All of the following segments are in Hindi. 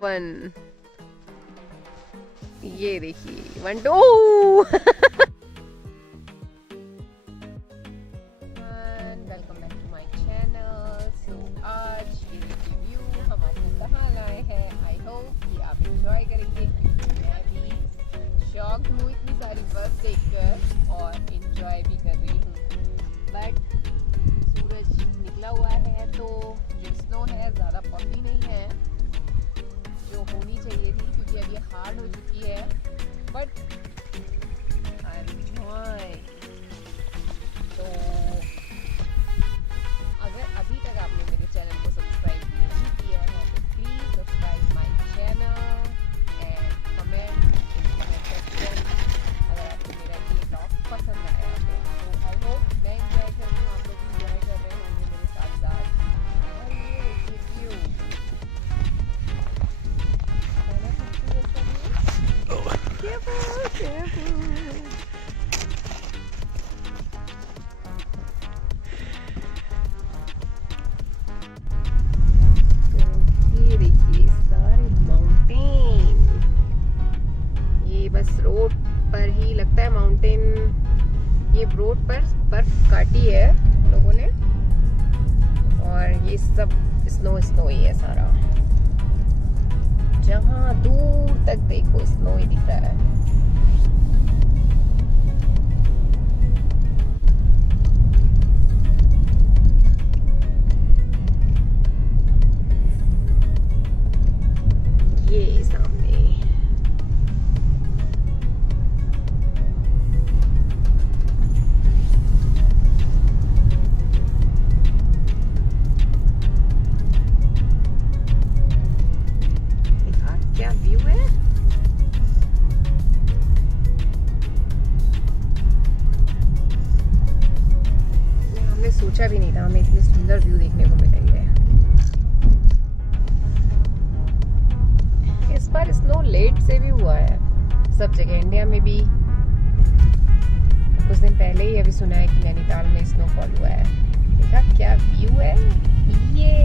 1 ये देखिए 1 2 welcome back to my channel. So आज ये रिव्यू हम आपको कहाँ लाए हैं। आई होप कि आप एंजॉय करेंगे क्योंकि मैं भी शॉक्ड हूँ इतनी सारी बर्फ देखकर और एंजॉय भी कर रही हूँ। बट सूरज निकला हुआ है तो जो स्नो है ज़्यादा पतली नहीं है जो होनी चाहिए थी क्योंकि अब ये हार्ड हो चुकी है। But I am enjoying. तो अगर अभी तक आपने मेरे चैनल को सब्सक्राइब नहीं किया है तो please subscribe my channel and comment in comment section अगर आपको मेरा ये ब्लॉग पसंद आया तो आई होप मैं एंजॉय कर रही हूँ, आप लोग भी एंजॉय कर रहे होंगे मेरे साथ साथ। और ये रिव्यू बस रोड पर ही लगता है माउंटेन। ये रोड पर बर्फ काटी है लोगों ने और ये सब स्नो स्नो ही है सारा। जहाँ दूर तक देखो स्नो ही दिख रहा है। ये सामने क्या व्यू है। हमने सोचा भी नहीं था हमें इतनी सुंदर व्यू देखने को मिलेंगे। इस बार स्नो लेट से भी हुआ है सब जगह, इंडिया में भी कुछ दिन पहले ही अभी सुना है कि नैनीताल में स्नोफॉल हुआ है। देखा क्या व्यू है ये।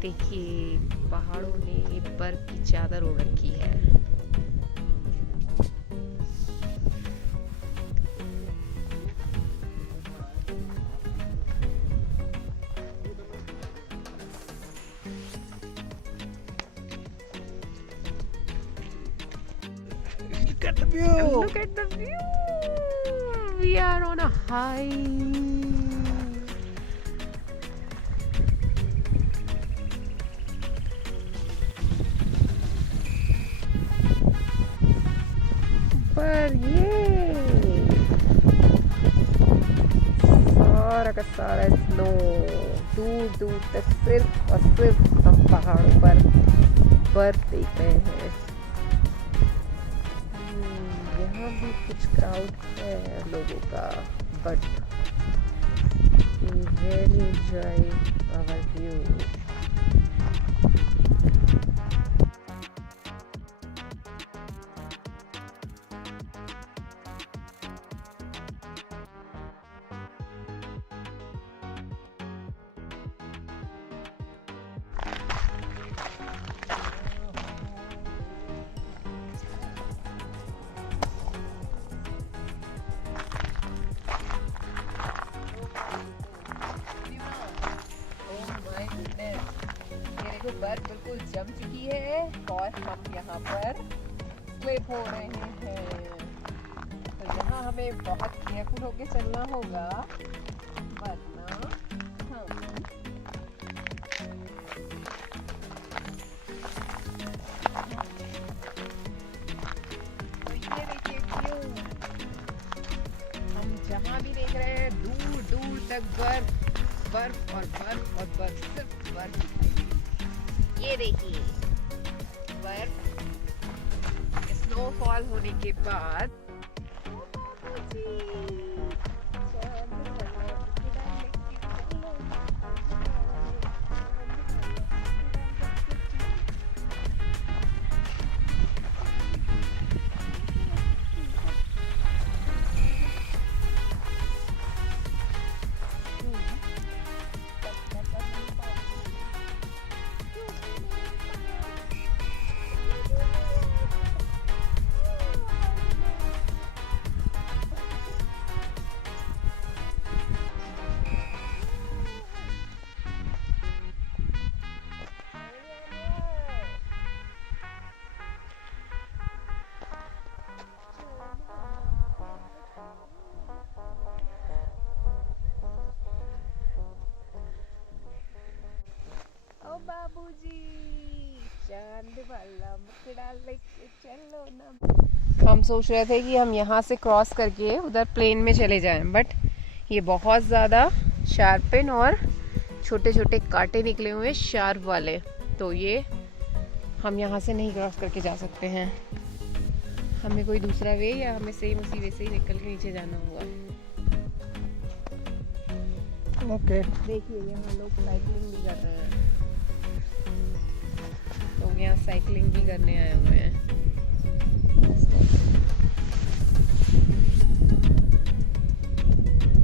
देखिए पहाड़ों ने बर्फ की चादर ओढ़ रखी है। Look at the view. Look at the view. We are on a high. पर ये सारा का सारा स्नो दूर दूर तक सिर्फ और सिर्फ हम पहाड़ों पर बर्फ देख रहे हैं। यहाँ भी कुछ क्राउड है लोगों का but we really enjoy our view. बर्फ बिल्कुल जम चुकी है और हम यहाँ पर स्लिप हो रहे हैं। तो यहाँ हमें बहुत केयरफुल होके चलना होगा वरना हम तो ये देखिए व्यू हम जहाँ भी देख रहे हैं तक बर्फ बर्फ और बर्फ और बर्फ, सिर्फ बर्फ दिखाई देगी। ये देखिए बर्फ, स्नोफॉल होने के बाद बाबूजी चांद वाला मुखड़ा लेके चलो ना। हम सोच रहे थे कि हम यहाँ से क्रॉस करके उधर प्लेन में चले जाएं, बट ये बहुत ज़्यादा शार्पन और छोटे छोटे कांटे निकले हुए शार्प वाले, तो ये हम यहाँ से नहीं क्रॉस करके जा सकते हैं। हमें कोई दूसरा वे या हमें सेम उसी वे से ही निकल के नीचे जाना होगा। ओके देखिए यहाँ लोग साइकिलिंग भी कर रहे हैं, लोग यहाँ साइकिलिंग भी करने आए हुए हैं।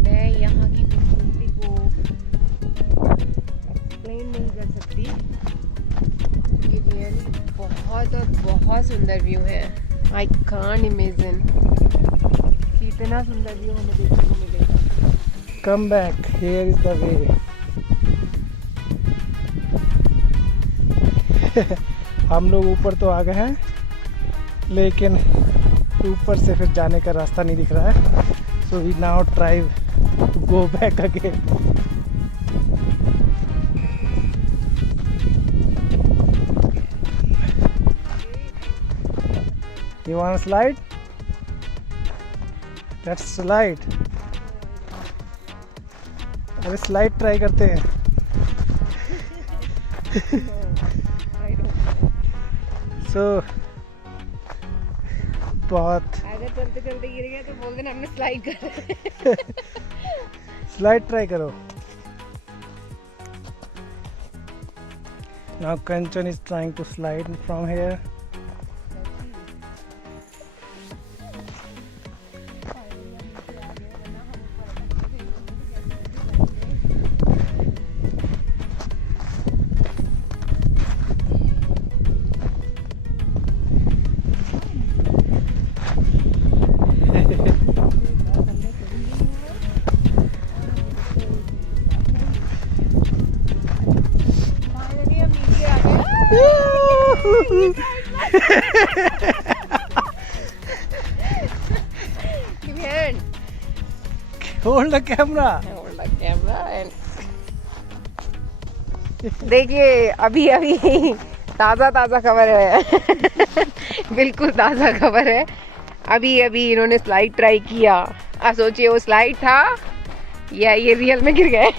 मैं यहाँ की खूबसूरती को एक्सप्लेन नहीं कर सकती, क्योंकि रियली बहुत और बहुत सुंदर व्यू है। आई कांट इमेजिन कितना सुंदर व्यू हमें देखने को मिलेगा। Come back, here is the way. हम लोग ऊपर तो आ गए हैं, लेकिन ऊपर से फिर जाने का रास्ता नहीं दिख रहा है, so we now try to go back again. You want to slide? Let's slide. अरे स्लाइड ट्राई करते हैं। So, बहुत अगर चलते चलते गिर गया तो बोल देना हमने स्लाइड कर। स्लाइड ट्राई करो। Now Kanchan is trying to slide from here. Hold the camera. Hold the camera and देखिए अभी अभी ताज़ा ताज़ा खबर है। बिल्कुल ताज़ा खबर है। अभी अभी इन्होंने स्लाइड ट्राई किया। आप सोचिए वो स्लाइड था या ये रियल में गिर गए।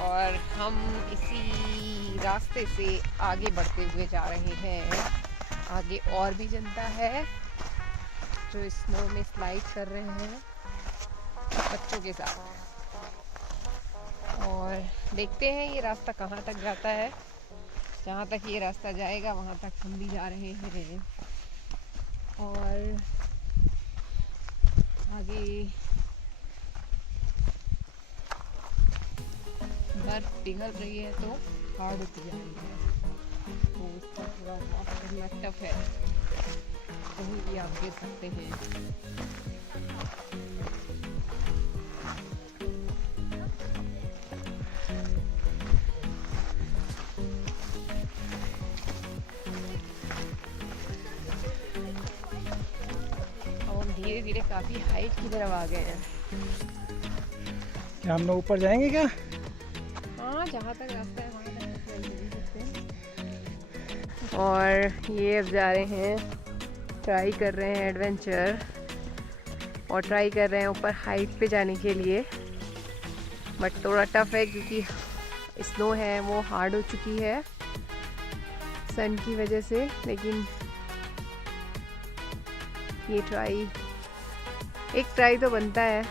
और हम इसी रास्ते से आगे बढ़ते हुए जा रहे हैं। आगे और भी जनता है जो स्नो में स्लाइड कर रहे हैं बच्चों के साथ, और देखते हैं ये रास्ता कहाँ तक जाता है। जहाँ तक ये रास्ता जाएगा वहाँ तक हम भी जा रहे हैं। और आगे बर्फ पिघल रही है तो हार्ड होती जा रही है, तो उसका थोड़ा वॉक करना टफ है। कहीं भी आप गिर सकते हैं। अब हम धीरे धीरे काफ़ी हाइट की तरफ आ गए हैं। क्या हम लोग ऊपर जाएंगे क्या? हाँ, जहाँ तक रास्ता है वहाँ तक चल सकते हैं। और ये अब जा रहे हैं, ट्राई कर रहे हैं एडवेंचर, और ट्राई कर रहे हैं ऊपर हाइट पे जाने के लिए। बट थोड़ा टफ है क्योंकि स्नो है वो हार्ड हो चुकी है सन की वजह से। लेकिन ये एक ट्राई तो बनता है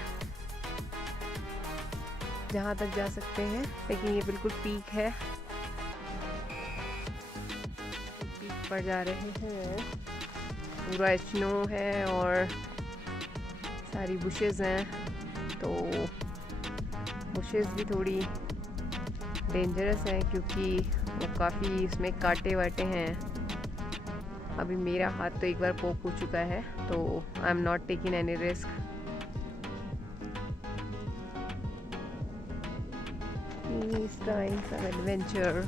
जहाँ तक जा सकते हैं। लेकिन ये बिल्कुल पीक है, पीक पर जा रहे हैं। पूरा स्नो है और सारी बुशेस हैं, तो बुशेस भी थोड़ी डेंजरस हैं क्योंकि वो काफ़ी इसमें कांटे वाटे हैं। अभी मेरा हाथ तो एक बार पोक हो चुका है, तो I am not taking any risk. Some adventure,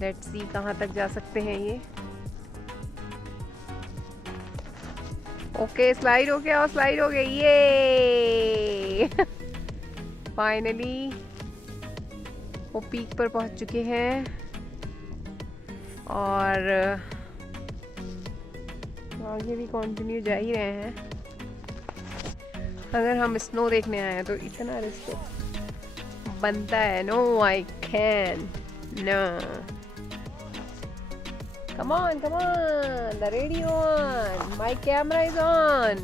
let's see कहाँ तक जा सकते हैं ये। ओके, स्लाइड हो गया, और स्लाइड हो गया, ये फाइनली वो पीक पर पहुंच चुके हैं। और आगे भी कंटिन्यू जा ही रहे हैं। अगर हम स्नो देखने आए हैं तो इतना रिस्क बनता है। No, I can no. Come on, the radio on, my camera is on.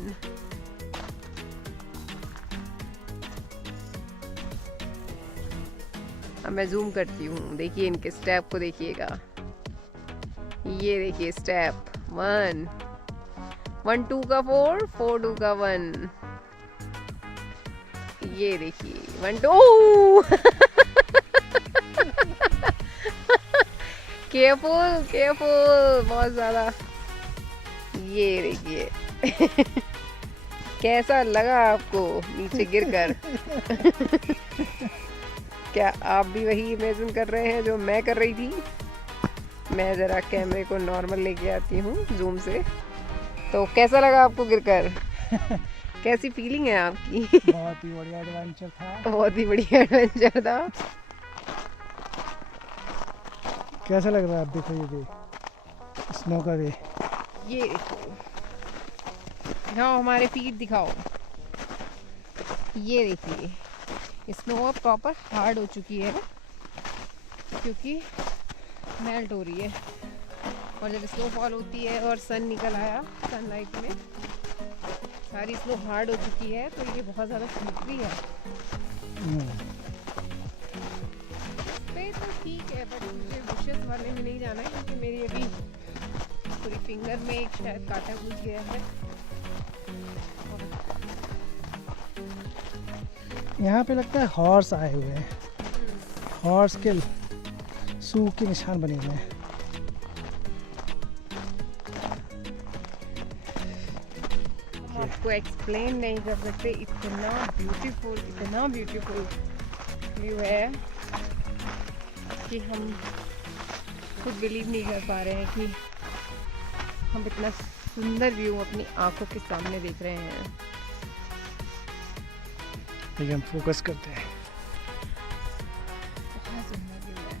अब मैं जूम करती हूँ, देखिए इनके स्टेप को देखिएगा। ये देखिए स्टेप 1 1 2 का 4 4 2 का 1। ये देखिए 1 2 केयरफुल बहुत ज़्यादा। ये देखिए कैसा लगा आपको नीचे गिरकर? क्या आप भी वही इमेजिन कर रहे हैं जो मैं कर रही थी? मैं ज़रा कैमरे को नॉर्मल लेके आती हूँ जूम से। तो कैसा लगा आपको गिरकर? कैसी फीलिंग है आपकी? बहुत ही बढ़िया एडवेंचर था। बहुत ही बढ़िया एडवेंचर था। कैसा लग रहा है? आप देखो ये वे, स्नो का वे। ये देखो, दिखाओ हमारे फीट दिखाओ। ये देखिए स्नो प्रॉपर हार्ड हो चुकी है क्योंकि मेल्ट हो रही है। और जब स्नोफॉल होती है और सन निकल आया सनलाइट में, सारी स्नो हार्ड हो चुकी है, तो ये बहुत ज़्यादा स्लिपरी है। पे तो ठीक है, बट मुझे बुशेस वाले में नहीं जाना है क्योंकि मेरी अभी पूरी फिंगर में एक शायद कांटा घुस गया है। यहाँ पे लगता है हॉर्स आए हुए हैं। हॉर्स के सूह के निशान बने हुए हैं। हम आपको एक्सप्लेन नहीं कर सकते, इतना ब्यूटीफुल व्यू है कि हम खुद बिलीव नहीं कर पा रहे हैं कि हम इतना सुंदर व्यू अपनी आंखों के सामने देख रहे हैं। लेकिन हम फोकस करते हैं। बहुत सुंदर व्यू है।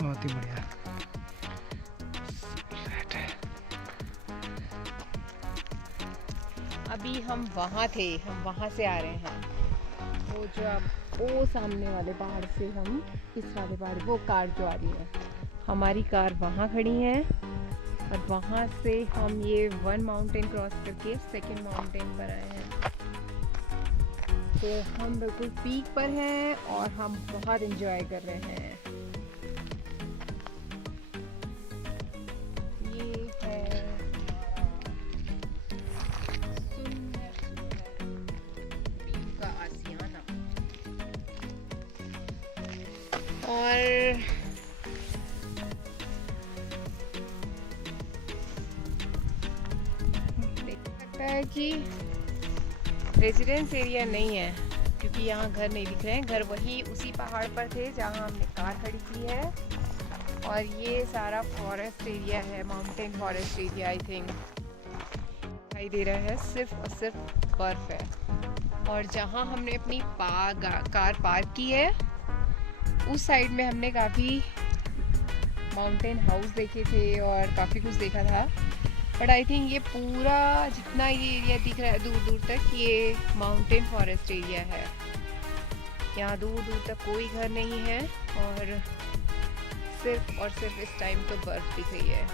बहुत ही बढ़िया। अभी हम वहाँ थे, हम वहाँ से आ रहे हैं। वो जो आप वो सामने वाले पहाड़ से हम इस वाले पहाड़, वो कार जो आ रही है, हमारी कार वहाँ खड़ी है। और वहाँ से हम ये 1 माउंटेन क्रॉस करके 2nd माउंटेन पर आए हैं। तो हम बिल्कुल पीक पर हैं और हम बहुत एंजॉय कर रहे हैं। ये है और देख सकता है है कि रेजिडेंस एरिया नहीं है, क्योंकि यहाँ घर नहीं दिख रहे हैं। घर वही उसी पहाड़ पर थे जहाँ हमने कार खड़ी की है, और ये सारा फॉरेस्ट एरिया है, mountain forest area. I think दिखाई दे रहा है, सिर्फ और सिर्फ बर्फ है। और जहाँ हमने अपनी कार पार्क की है उस साइड में हमने काफ़ी माउंटेन हाउस देखे थे और काफ़ी कुछ देखा था। बट आई थिंक ये पूरा जितना ये एरिया दिख रहा है दूर दूर तक, ये माउंटेन फॉरेस्ट एरिया है। यहाँ दूर दूर तक कोई घर नहीं है, और सिर्फ इस टाइम तो बर्फ दिख रही है।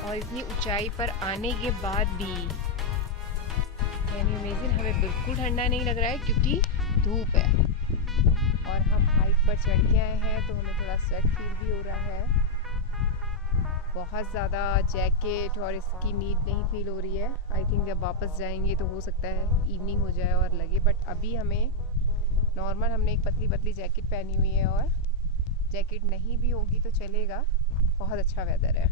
और इतनी ऊंचाई पर आने के बाद भी कैन यू इमेजिन, हमें बिल्कुल ठंडा नहीं लग रहा है क्योंकि धूप है। और हम हाइट पर चढ़ के आए हैं तो हमें थोड़ा स्वेट फील भी हो रहा है। बहुत ज़्यादा जैकेट और इसकी नीड नहीं फील हो रही है। आई थिंक जब वापस जाएंगे तो हो सकता है इवनिंग हो जाए और लगे, बट अभी हमें नॉर्मल, हमने एक पतली पतली जैकेट पहनी हुई है, और जैकेट नहीं भी होगी तो चलेगा। बहुत अच्छा वेदर है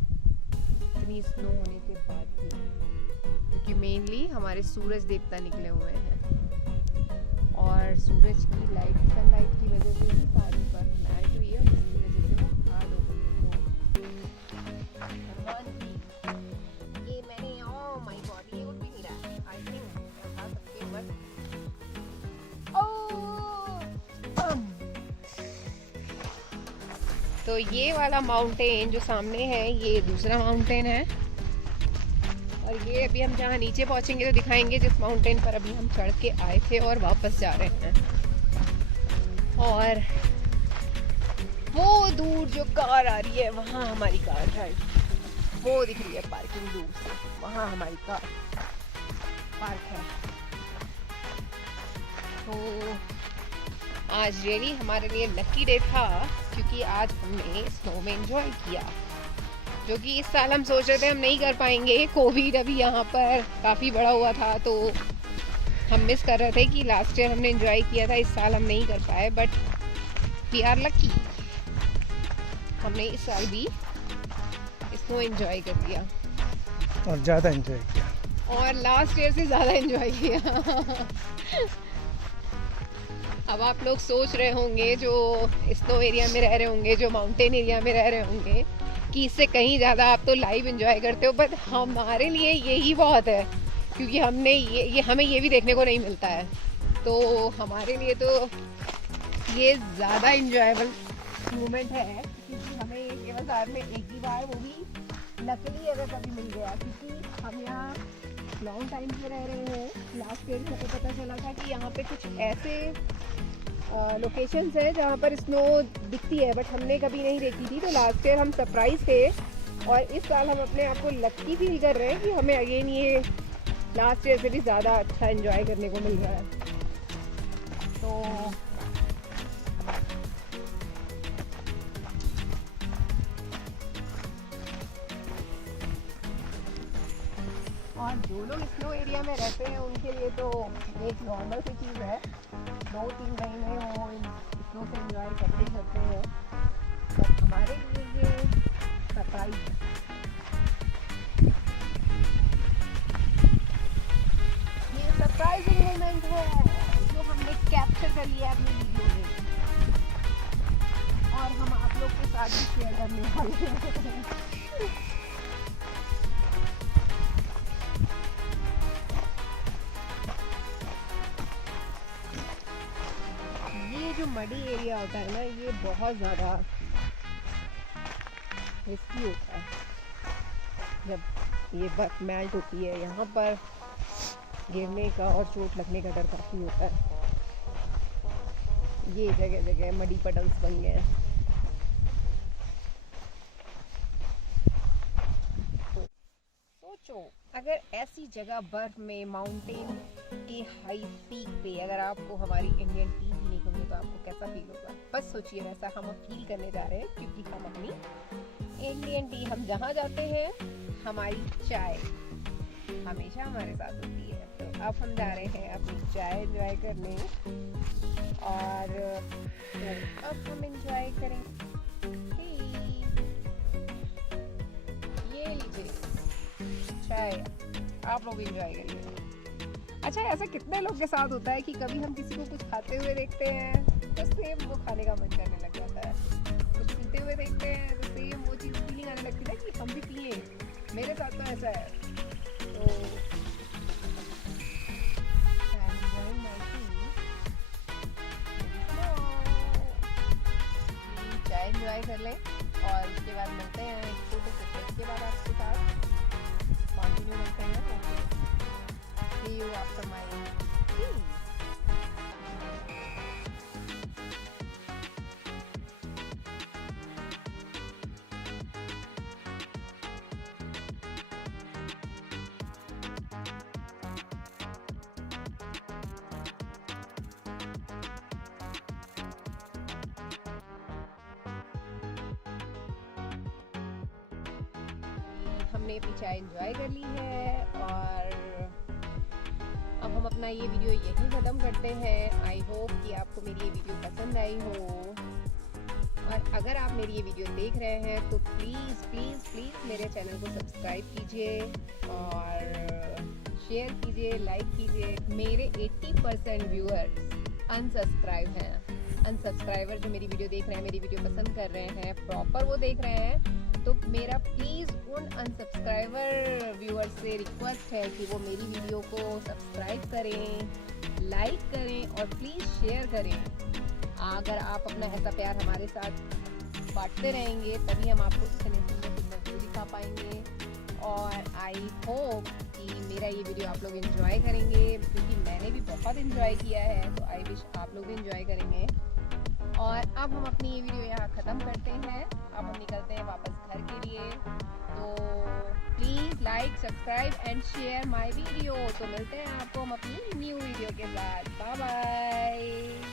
इतनी स्नो होने के बाद भी, क्योंकि मेनली हमारे सूरज देवता निकले हुए हैं, और सूरज की लाइट, सनलाइट की वजह से ही सारी बर्फ मेल्ट हुई है, और जिसकी वजह से वो हार्ड हो गई है। तो भगवान की ये मैंने, ओह माय गॉड, ये उठ भी नहीं रहा है। आई थिंक मैं उठा सकती हूँ, बट तो ये वाला माउंटेन जो सामने है ये दूसरा माउंटेन है, और ये अभी हम जहाँ नीचे पहुँचेंगे तो दिखाएंगे जिस माउंटेन पर अभी हम चढ़ के आए थे और वापस जा रहे हैं। और वो दूर जो कार आ रही है वहाँ हमारी कार है, वो दिख रही है पार्किंग दूर से, वहाँ हमारी कार पार्क है। तो आज रियली हमारे लिए लकी डे था, क्योंकि आज हमने स्नो में एंजॉय किया, जो कि इस साल हम सोच रहे थे हम नहीं कर पाएंगे। कोविड अभी यहाँ पर काफ़ी बड़ा हुआ था, तो हम मिस कर रहे थे कि लास्ट ईयर हमने एंजॉय किया था, इस साल हम नहीं कर पाए। बट वी आर लकी, हमने इस साल भी स्नो एंजॉय कर लिया, और ज़्यादा एंजॉय किया, और लास्ट ईयर से ज़्यादा एंजॉय किया। अब आप लोग सोच रहे होंगे, जो स्नो एरिया में रह रहे होंगे, जो माउंटेन एरिया में रह रहे होंगे, कि इससे कहीं ज़्यादा आप तो लाइव एंजॉय करते हो। बट हमारे लिए यही बहुत है, क्योंकि हमने ये हमें ये भी देखने को नहीं मिलता है। तो हमारे लिए तो ये ज़्यादा इंजॉयबल मोमेंट है, क्योंकि हमें ये केवल साल में एक ही बार, वो भी लकीली अगर कभी मिल गया, क्योंकि हम यहाँ लॉन्ग टाइम से रह रहे हैं। लास्ट ईयर हमें पता चला था कि यहाँ पे कुछ ऐसे लोकेशंस है जहाँ पर स्नो दिखती है, बट हमने कभी नहीं देखी थी। तो लास्ट ईयर हम सरप्राइज थे, और इस साल हम अपने आप को लकी फील कर रहे हैं कि हमें अगेन ये लास्ट ईयर से भी ज़्यादा अच्छा एंजॉय करने को मिल रहा है। तो और जो लोग स्नो एरिया में रहते हैं उनके लिए तो एक नॉर्मल सी चीज़ है, 2-3 महीने वो स्नो से एंजॉय करते हैं। बट हमारे लिए ये सरप्राइज है। ये सरप्राइजिंग मोमेंट है जो हमने कैप्चर कर लिया अपनी वीडियो में, और हम आप लोग के साथ भी शेयर करने वाले हैं। जो मडी एरिया होता है ना, ये बहुत ज़्यादा रिस्की होता है। जब ये बर्फ मेल्ट होती है, यहाँ पर गिरने का और चोट लगने का डर काफ़ी होता है। ये जगह जगह मडी पडल्स बन गए हैं। तो सोचो, अगर ऐसी जगह बर्फ में माउंटेन के हाई पीक पे अगर आपको हमारी इंडियन टी पीने को मिले तो आपको कैसा फील होगा? बस सोचिए, वैसा हम फील करने जा रहे हैं, क्योंकि हम अपनी इंडियन टी, हम जहाँ जाते हैं हमारी चाय हमेशा हमारे साथ होती है। तो अब हम जा रहे हैं अपनी चाय एंजॉय करने, और तो अब हम एंजॉय करेंगे। ये लीजिए अच्छा है, आप लोग भी इंजॉय करिए। अच्छा, ऐसा कितने लोग के साथ होता है कि कभी हम किसी को कुछ खाते हुए देखते हैं तो सेम वो खाने का मन करने लग जाता है, कुछ पीते हुए देखते हैं तो सेम वो चीज़ फीलिंग आने लगती है ना कि हम भी पिए। मेरे साथ तो ऐसा है। तो चाय एंजॉय कर लें और उसके बाद मिलते हैं एक छोटे से ब्रेक के बाद आपके साथ कंटिन्यू करते हैं। Okay, see you after my tea. हमने अपनी चाय एंजॉय कर ली है और अब हम अपना ये वीडियो यहीं ख़त्म करते हैं। आई होप कि आपको मेरी ये वीडियो पसंद आई हो, और अगर आप मेरी ये वीडियो देख रहे हैं तो प्लीज़ प्लीज़ प्लीज़ मेरे चैनल को सब्सक्राइब कीजिए और शेयर कीजिए, लाइक कीजिए। मेरे 80% व्यूअर्स अनसब्सक्राइब हैं। अनसब्सक्राइबर जो मेरी वीडियो देख रहे हैं, मेरी वीडियो पसंद कर रहे हैं, प्रॉपर वो देख रहे हैं, तो मेरा प्लीज़ उन अनसब्सक्राइबर व्यूअर्स से रिक्वेस्ट है कि वो मेरी वीडियो को सब्सक्राइब करें, लाइक करें और प्लीज़ शेयर करें। अगर आप अपना ऐसा प्यार हमारे साथ बांटते रहेंगे तभी हम आपको इतने सुंदर वीडियो दिखा पाएंगे। और आई होप कि मेरा ये वीडियो आप लोग एंजॉय करेंगे, क्योंकि मैंने भी बहुत एंजॉय किया है, तो आई विश आप लोग भी एंजॉय करेंगे। और अब हम अपनी ये वीडियो यहाँ ख़त्म करते हैं। अब हम निकलते हैं वापस घर के लिए। तो please like, subscribe and share my video. तो मिलते हैं आपको हम अपनी न्यू वीडियो के साथ। Bye bye.